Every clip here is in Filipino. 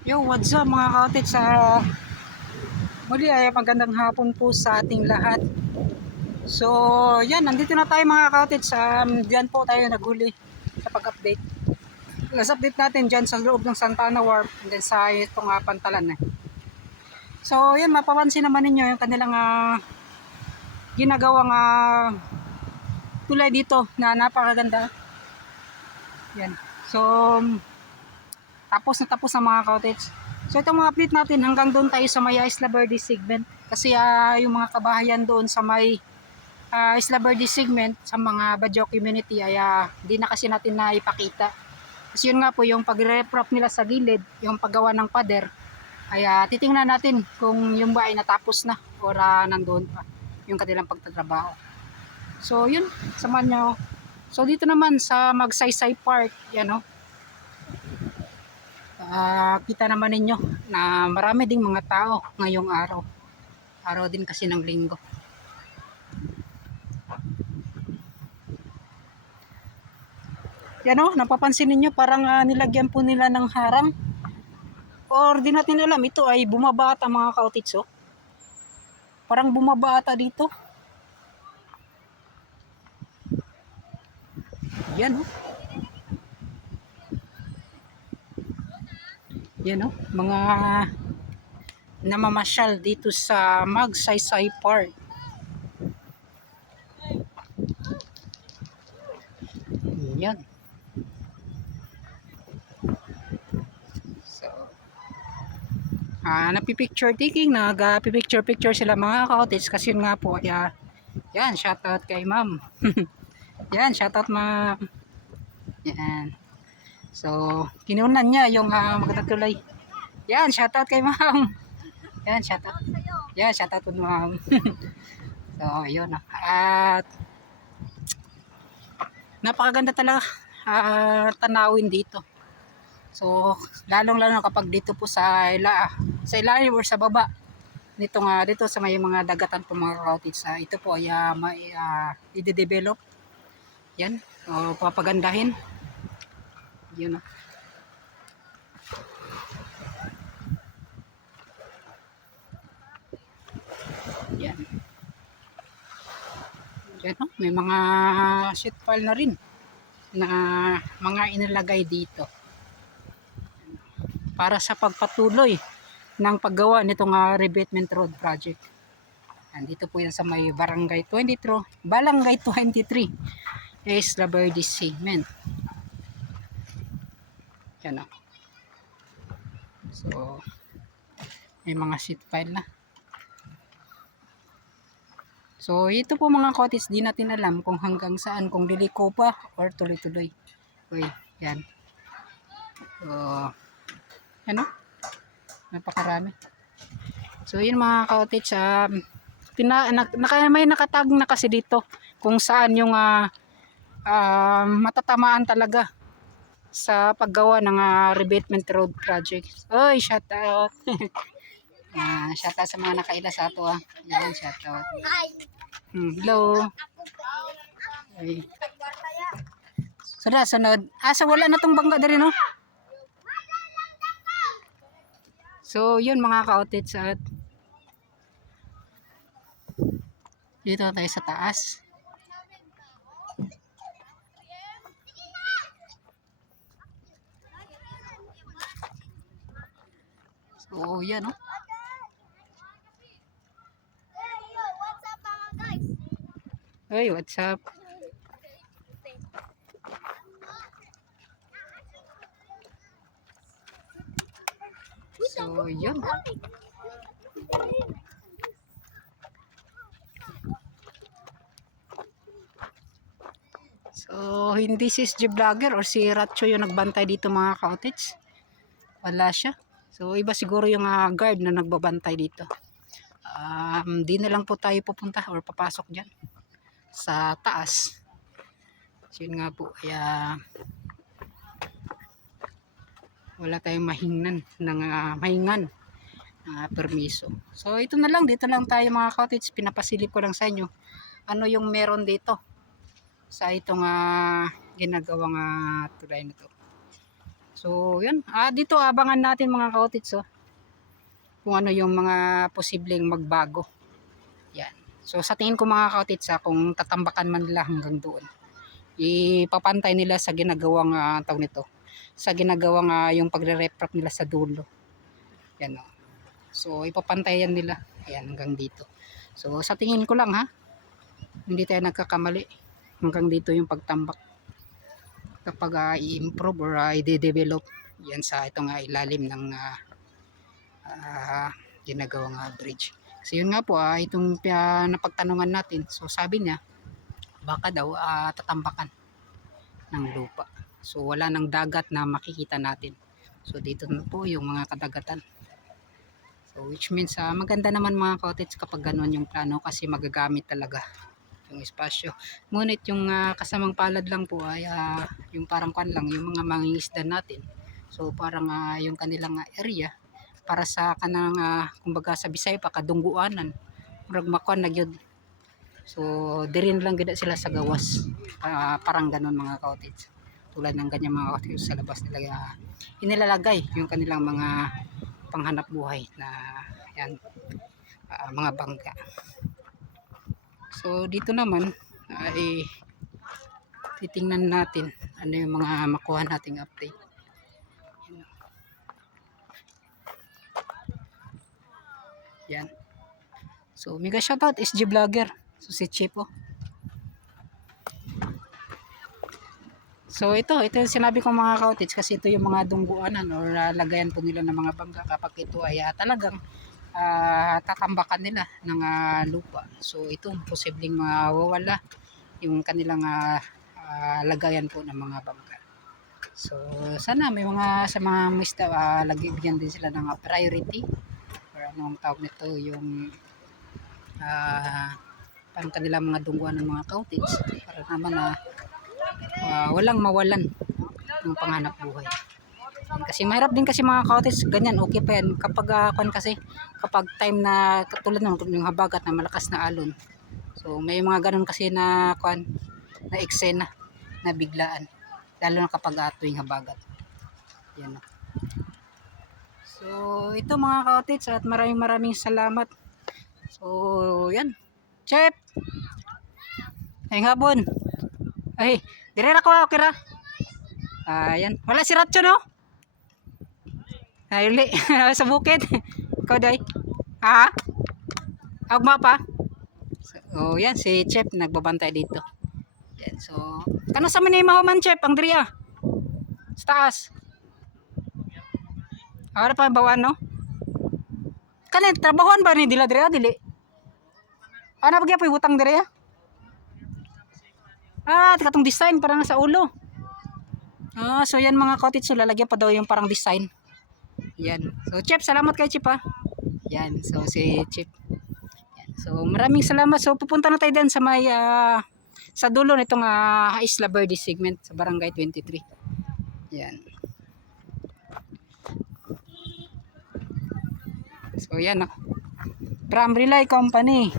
Yo, what's up mga kautit sa muli ay magandang hapon po sa ating lahat. So, yan, nandito na tayo mga kautit sa um, diyan po tayo naghuli sa pag-update. Last update natin dyan sa loob ng Santa Ana Wharf and then sa itong uh, pantalan eh. So, yan, mapapansin naman ninyo yung kanilang ah, ginagawang ah, tulay dito na napakaganda. Yan. So, tapos na tapos ang mga cottage. So itong mga update natin hanggang doon tayo sa may Isla Verde segment kasi ah, yung mga kabahayan doon sa may ah, Isla Verde segment sa mga Badyo community ay ah, di na kasi natin na ipakita. Kasi yun nga po yung pag-reprop nila sa gilid, yung paggawa ng pader ay ah, titingnan natin kung yung ba ay natapos na or ah, nandoon pa yung kanilang pagtatrabaho. So yun, samahan nyo. So dito naman sa Magsaysay Park, yan o, Ah, kita naman ninyo na marami ding mga tao ngayong araw. Araw din kasi ng linggo. Yan o, napapansin ninyo parang ah, nilagyan po nila ng harang. Or di natin alam, ito ay bumaba ata mga kautits oh. Parang bumaba ata dito. Yan oh. Yan o, mga namamasyal dito sa Magsaysay Park. Yan. So, ah, napipicture taking, nag-picture picture sila mga cottage kasi yun nga po, ya, yan, shoutout kay ma'am. yan, shoutout ma'am. Yan. So, kinunan niya yung uh, magandang tulay. Yan, shoutout kay ma'am. Yan, shoutout. Yan, shoutout po ma'am. so, yun. ah. At, napakaganda talaga ah, tanawin dito. So, lalong-lalo kapag dito po sa ila, sa ilalim or sa baba. Dito nga, dito sa may mga dagatan po mga cottage. Ah, ito po ay uh, may, ah, i-develop. Yan. So, papagandahin. Yun oh. Yan. Yan oh. May mga sheet pile na rin na mga inilagay dito para sa pagpatuloy ng paggawa nitong uh, rebatement road project. Andito po yan sa may barangay 23, barangay 23 is La Verde Cement. Yan o. So, may mga sheet pile na. So, ito po mga cottage, di natin alam kung hanggang saan, kung liliko pa or tuloy-tuloy. Uy, yan. So, yan o. Napakarami. So, yun mga cottage, um, tina, na, naka, may nakatag na kasi dito kung saan yung uh, uh, matatamaan talaga sa paggawa ng uh, rebatement road project. Oy, shout out. Ah, shout out sa mga nakaila sa ato ah. Yan, shout out. Hmm, hello. Ay. Sada, sunod. Ah, sa wala na tong bangga diri no? So, yun mga ka-outlets at dito tayo sa taas. So, yan oh. Hey, what's up? So, yun. So, hindi si SG Vlogger or si Ratcho yung nagbantay dito mga cottage. Wala siya. So, iba siguro yung uh, guard na nagbabantay dito. Um, di na lang po tayo pupunta or papasok dyan sa taas. So, nga po. Kaya, wala tayong mahingnan ng uh, mahingan uh, permiso. So, ito na lang. Dito lang tayo mga cottage. Pinapasilip ko lang sa inyo ano yung meron dito sa itong uh, ginagawang uh, tulay na to. So, yan. Ah, dito abangan natin mga kaotits, oh. Kung ano yung mga posibleng magbago. Yan. So, sa tingin ko mga kaotits, ah, kung tatambakan man nila hanggang doon, ipapantay nila sa ginagawang uh, tawag nito, sa ginagawang ah, yung pagre-reprap nila sa dulo. Yan, oh. So, ipapantayan nila. Ayan, hanggang dito. So, sa tingin ko lang, ha, hindi tayo nagkakamali. Hanggang dito yung pagtambak kapag uh, i-improve or uh, i-develop yan sa itong uh, ilalim ng uh, uh, ginagawang uh, bridge. So yun nga po, uh, itong uh, napagtanungan natin, so sabi niya, baka daw uh, tatambakan ng lupa. So wala nang dagat na makikita natin. So dito na po yung mga kadagatan. So which means uh, maganda naman mga cottage kapag ganun yung plano kasi magagamit talaga yung espasyo. Ngunit yung uh, kasamang palad lang po ay uh, yung parang kan lang, yung mga mangingisda natin. So parang uh, yung kanilang uh, area para sa kanang uh, kumbaga sa Bisaya pa kadungguanan. Murag makuan na gyud. So dirin lang gid sila sa gawas. Uh, parang ganun mga cottage. Tulad ng ganyan mga cottage sa labas nila uh, inilalagay yung kanilang mga panghanap buhay na yan uh, mga bangka. So dito naman ay titingnan natin ano yung mga makuha nating update. Yan. So mega shoutout SG Vlogger. So si Chipo. So ito, ito yung sinabi ko mga cottage kasi ito yung mga dungguanan or uh, lagayan po nila ng mga bangka kapag ito ay uh, talagang uh, tatambakan nila ng uh, lupa. So ito posibleng mawawala yung kanilang uh, lagayan po ng mga bangka. So sana may mga sa mga mista uh, lagyan din sila ng uh, priority or anong tawag nito yung uh, parang kanilang mga dungguan ng mga cottage para naman na uh, uh, walang mawalan ng panghanap buhay. Kasi mahirap din kasi mga cottage, ganyan, okay pa yan. Kapag, uh, kan kasi, kapag time na, katulad ng yung habagat na malakas na alon. So, may mga ganun kasi na, kan, na eksena, na biglaan. Lalo na kapag uh, tuwing habagat. Yan. So, ito mga cottage, at maraming maraming salamat. So, yan. Chef! Ay, hapon. Ay, dire na ko, okay ra. Ayan. Wala si Ratcho, no? Uli. sa bukid. Ikaw, day. Ha? Agma pa? So, oh, yan. Si Chef nagbabantay dito. Yan. So, kano sa man mahuman, Chef? Ang diriya. Sa taas. Ahora pa bawaan, no? Kanin, trabahoan ba ni Dila diriya? Dili. Ano ba po butang diriya? Ah, katong design parang sa ulo. Ah, so yan mga cottage so lalagyan pa daw yung parang design. Yan. So Chip, salamat kay Chip ha. Yan. So si Chip. Yan. So maraming salamat. So pupunta na tayo din sa may uh, sa dulo nitong uh, Isla Verde segment sa Barangay 23. Yan. So yan oh. From Relay Company.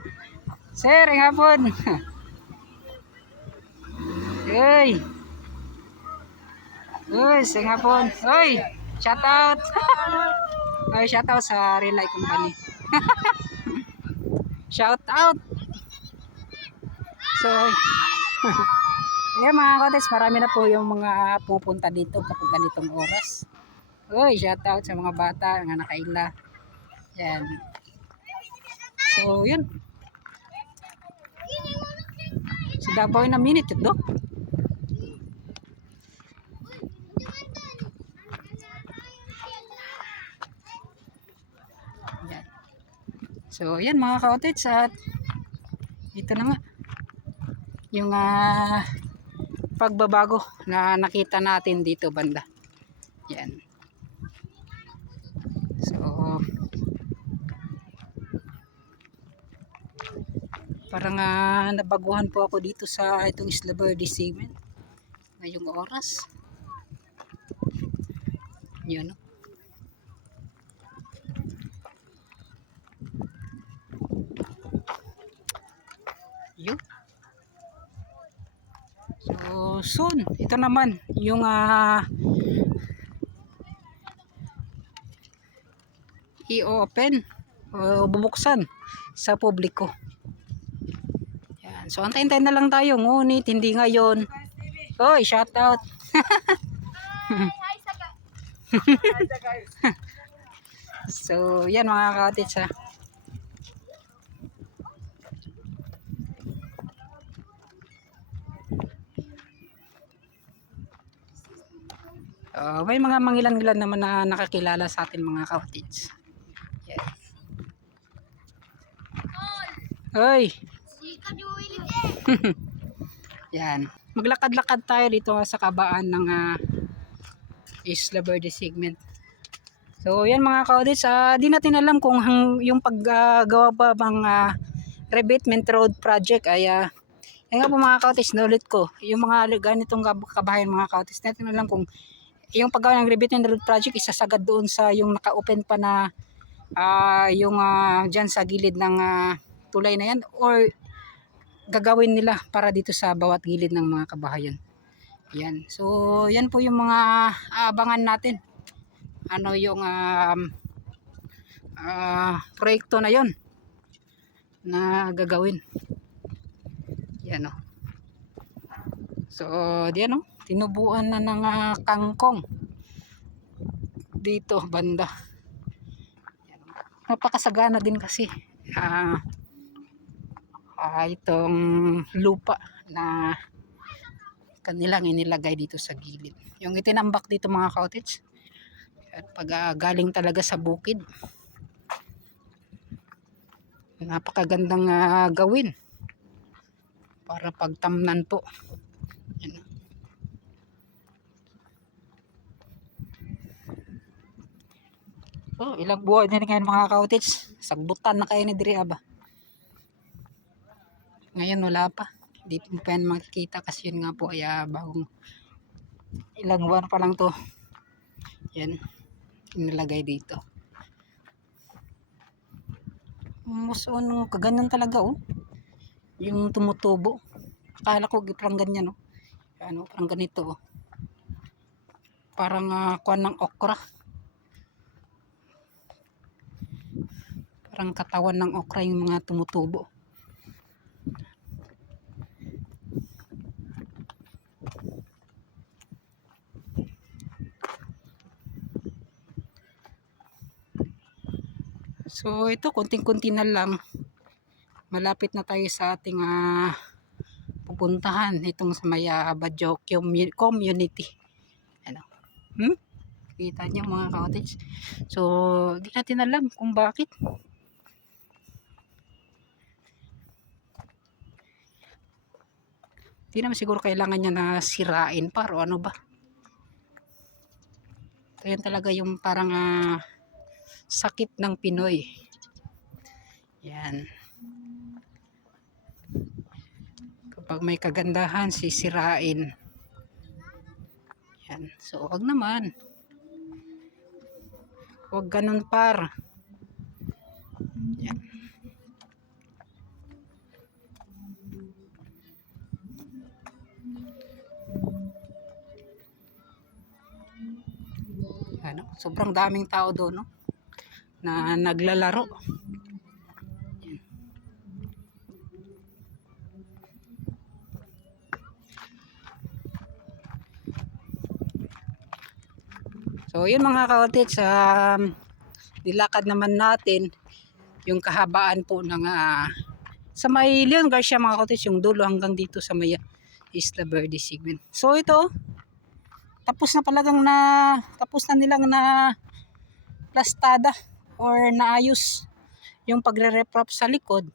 Sir, ang hapon. Uy. Uy, sing hapon. Uy, shout out. Uy, shout out sa Relay Company. shout out. So, Ayan mga kotes, marami na po yung mga pupunta dito kapag ganitong oras. Uy, shout out sa mga bata, nga nakaila. Yan. So, yun. Si Daboy na minute ito. So, yan mga ka-outage at ito na nga yung uh, pagbabago na nakita natin dito banda. Yan. So, parang uh, nabaguhan po ako dito sa itong Isla Verde Cement ngayong oras. Yun, no? view. So, soon, ito naman yung uh, i-open o bubuksan sa publiko. Yan. So, antayin-tayin na lang tayo. Ngunit, hindi ngayon. Oy, shout out. so, yan mga ka-cottage ha. Uh, may mga mangilan-ngilan naman na nakakilala sa atin mga cottage. Yes. Hoy! Yan. Maglakad-lakad tayo dito sa kabaan ng ah, Isla Verde segment. So, yan mga kaudits, ah, di natin alam kung hang, yung paggawa pa bang ah, rebatement road project ay ah, yan nga po mga kaudits, naulit ko, yung mga ganitong kab- kabahayan mga kaudits, di natin alam kung yung paggawa ng rebatement road project isasagad doon sa yung naka-open pa na ah, yung ah, dyan sa gilid ng ah, tulay na yan or gagawin nila para dito sa bawat gilid ng mga kabahayan. Yan. So, yan po yung mga aabangan natin. Ano yung um, ah, proyekto na yon na gagawin. Yan o. So, diyan o. Tinubuan na ng ah, kangkong dito banda. Napakasagana din kasi. Ah, ah, itong lupa na kanilang inilagay dito sa gilid. Yung itinambak dito mga cottage, at pag ah, galing talaga sa bukid, napakagandang ah, gawin para pagtamnan po. Yan. Oh, ilang buwan na rin ngayon mga cottage. Sagbutan na kayo ni Diri Aba. Ngayon wala pa. Hindi mo pa yan makikita kasi yun nga po ay ah, bagong ilang buwan pa lang to. Yan. Inilagay dito. Mas ano, kaganyan talaga oh. Yung tumutubo. Akala ko parang ganyan oh. Ano, parang ganito oh. Parang uh, kuan ng okra. Parang katawan ng okra yung mga tumutubo. So ito konting-kunti na lang. Malapit na tayo sa ating ah, pupuntahan itong sa Maya Badjo commu- community. Ano? Hmm? Kita niyo mga cottage. So, di natin alam kung bakit. Di naman siguro kailangan niya na sirain pa o ano ba. Ito yan talaga yung parang ah, sakit ng Pinoy. Yan. Kapag may kagandahan, sisirain. Yan. So, wag naman. Wag ganun par. Sobrang daming tao doon, no? Na naglalaro. So, yun mga kaotits, um, nilakad naman natin yung kahabaan po ng ah, sa may Leon Garcia mga kaotits, yung dulo hanggang dito sa may Isla Verde segment. So, ito, tapos na palagang na, tapos na nilang na plastada or naayos yung pagre-reprop sa likod.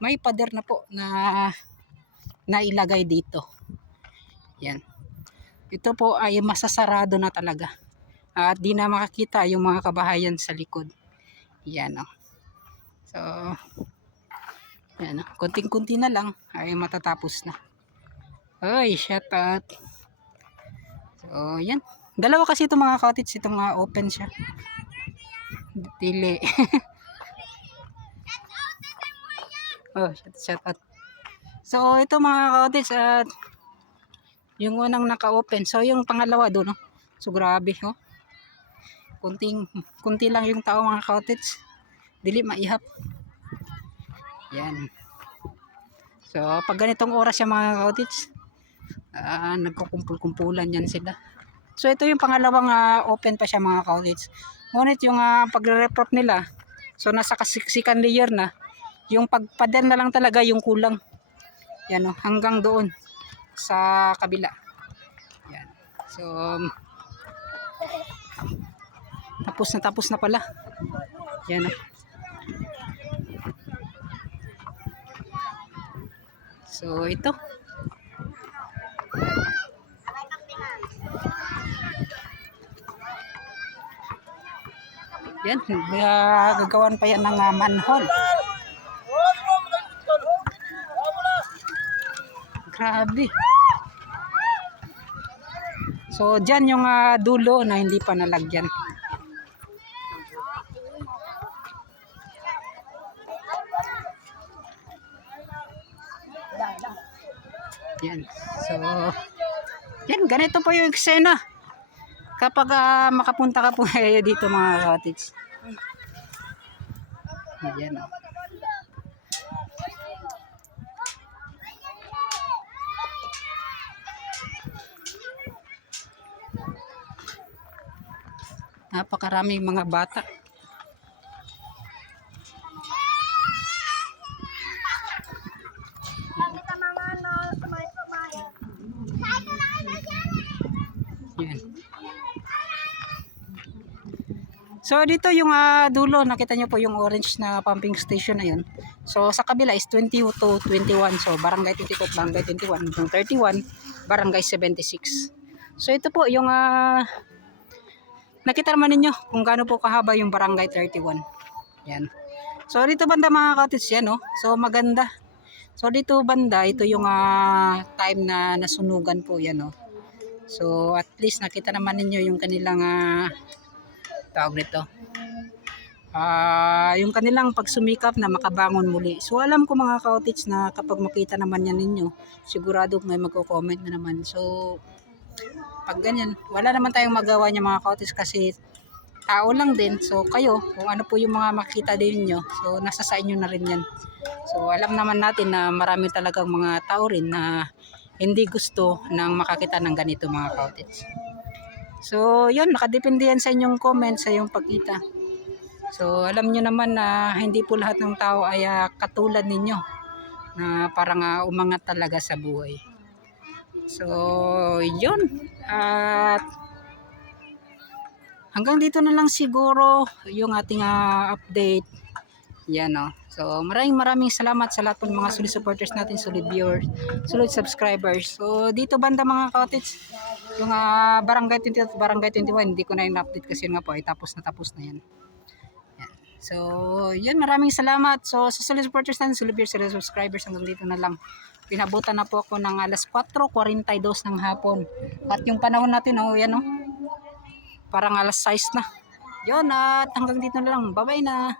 May pader na po na nailagay dito. Yan. Ito po ay masasarado na talaga at di na makakita yung mga kabahayan sa likod. Yan o. So, yan o. Kunting-kunti na lang ay matatapos na. Ay, shout out. So, yan. Dalawa kasi itong mga cottage. Itong mga open siya. Dili. oh, shout, shout out. So, ito mga cottage at yung unang naka-open. So, yung pangalawa doon, no? So, grabe, oh. Kunting, kunti lang yung tao mga cottage. Dili maihap. Yan. So, pag ganitong oras yung mga cottage, ah nagkukumpul-kumpulan yan sila. So, ito yung pangalawang ah, open pa siya mga cottage. Ngunit yung uh, pagre-report nila, so nasa kasiksikan layer na, yung pagpader na lang talaga yung kulang. Yan o, hanggang doon sa kabila. Yan. So, tapos na tapos na pala. Yan o. So, ito. Yan, uh, gagawan pa yan ng uh, manhole. Grabe. So, dyan yung ah, dulo na hindi pa nalagyan. Yan. So, yan, ganito po yung eksena. Kapag ah, makapunta ka po kayo dito mga cottage. Yan. oh. Napakaraming mga bata. Yan. So dito yung ah, dulo, nakita nyo po yung orange na pumping station na yun. So sa kabila is 20 to 21. So barangay 22, barangay 21, yung 31, barangay 76. So ito po yung ah, nakita naman ninyo kung gaano po kahaba yung barangay 31. Yan. So dito banda mga cottage yan oh. So maganda. So dito banda ito yung ah, time na nasunugan po yan oh. So at least nakita naman ninyo yung kanilang ah, tawag nito. Ah, yung kanilang pagsumikap na makabangon muli. So alam ko mga cottage na kapag makita naman yan ninyo, sigurado may magko-comment na naman. So pag ganyan, wala naman tayong magawa niya mga cottage kasi tao lang din. So kayo, kung ano po yung mga makita din nyo, so nasa sa inyo na rin yan. So alam naman natin na marami talagang mga tao rin na hindi gusto ng makakita ng ganito mga cottage. So yun, nakadepende yan sa inyong comment, sa iyong pagkita. So alam nyo naman na hindi po lahat ng tao ay ah, katulad ninyo na parang ah, umangat talaga sa buhay. So yun. At hanggang dito na lang siguro yung ating ah, update. Yan o. So maraming maraming salamat sa lahat ng mga solid supporters natin, solid viewers, solid subscribers. So dito banda mga cottage, yung ah, barangay 20 at barangay 21, hindi ko na in-update kasi nga po ay tapos na tapos na yan. Yan. So, yun, maraming salamat. So, sa solid supporters natin, viewers, solid subscribers, hanggang dito na lang. Pinabutan na po ako ng alas 4.42 ng hapon. At yung panahon natin, oh, yan oh. Parang alas 6 na. Yun, at hanggang dito na lang. Bye-bye na.